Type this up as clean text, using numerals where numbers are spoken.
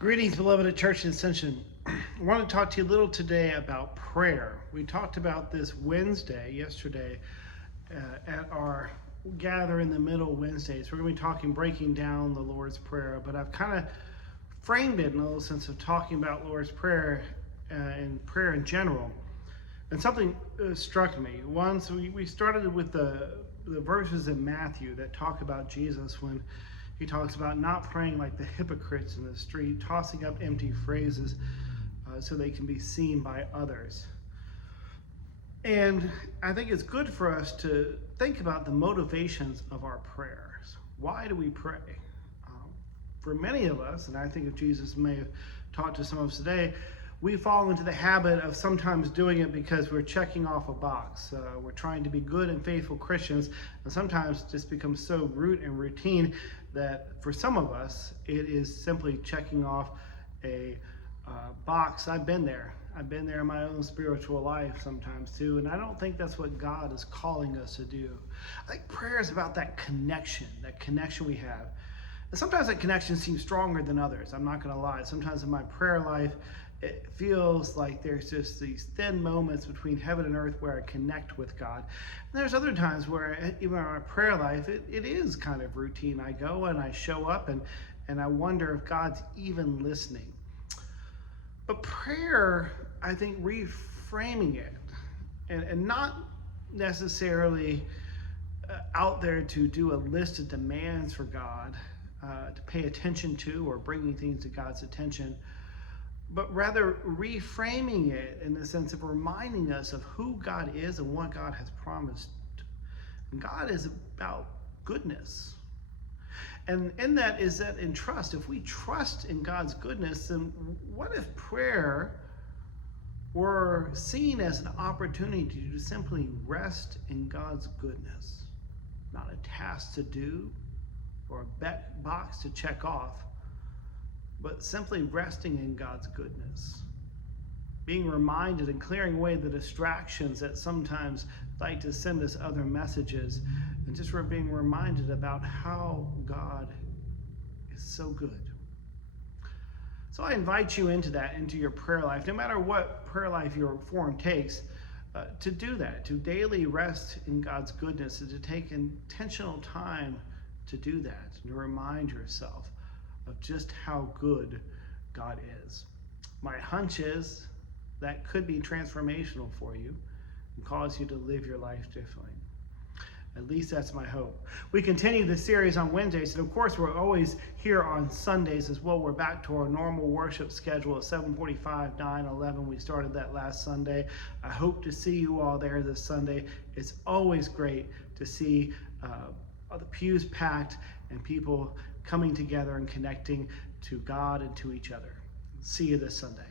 Greetings, beloved at Church in Ascension. I want to talk to you a little today about prayer. We talked about this yesterday, at our Gather in the Middle Wednesdays. We're going to be breaking down the Lord's Prayer, but I've kind of framed it in a little sense of talking about Lord's Prayer and prayer in general. And something struck me. Once we started with the verses in Matthew that talk about Jesus when he talks about not praying like the hypocrites in the street, tossing up empty phrases so they can be seen by others. And I think it's good for us to think about the motivations of our prayers. Why do we pray? For many of us, and I think if Jesus may have talked to some of us today, we fall into the habit of sometimes doing it because we're checking off a box. We're trying to be good and faithful Christians, and sometimes it just becomes so rote and routine that for some of us, it is simply checking off a box. I've been there. I've been there in my own spiritual life sometimes too, and I don't think that's what God is calling us to do. I think prayer is about that connection we have. And sometimes that connection seems stronger than others. I'm not going to lie. Sometimes in my prayer life, it feels like there's just these thin moments between heaven and earth where I connect with God. And there's other times where, even in my prayer life, it is kind of routine. I go and I show up and I wonder if God's even listening. But prayer, I think reframing it and not necessarily out there to do a list of demands for God to pay attention to or bringing things to God's attention, but rather reframing it in the sense of reminding us of who God is and what God has promised. And God is about goodness. And in that is that in trust. If we trust in God's goodness, then what if prayer were seen as an opportunity to simply rest in God's goodness? Not a task to do or a box to check off, but simply resting in God's goodness. Being reminded and clearing away the distractions that sometimes like to send us other messages, and just being reminded about how God is so good. So I invite you into your prayer life, no matter what prayer life your form takes, to do that, to daily rest in God's goodness, and to take intentional time to do that, and to remind yourself of just how good God is. My hunch is that could be transformational for you and cause you to live your life differently. At least that's my hope. We continue this series on Wednesdays, and of course we're always here on Sundays as well. We're back to our normal worship schedule at 7:45, 9, 11. We started that last Sunday. I hope to see you all there this Sunday. It's always great to see the pews packed and people coming together and connecting to God and to each other. See you this Sunday.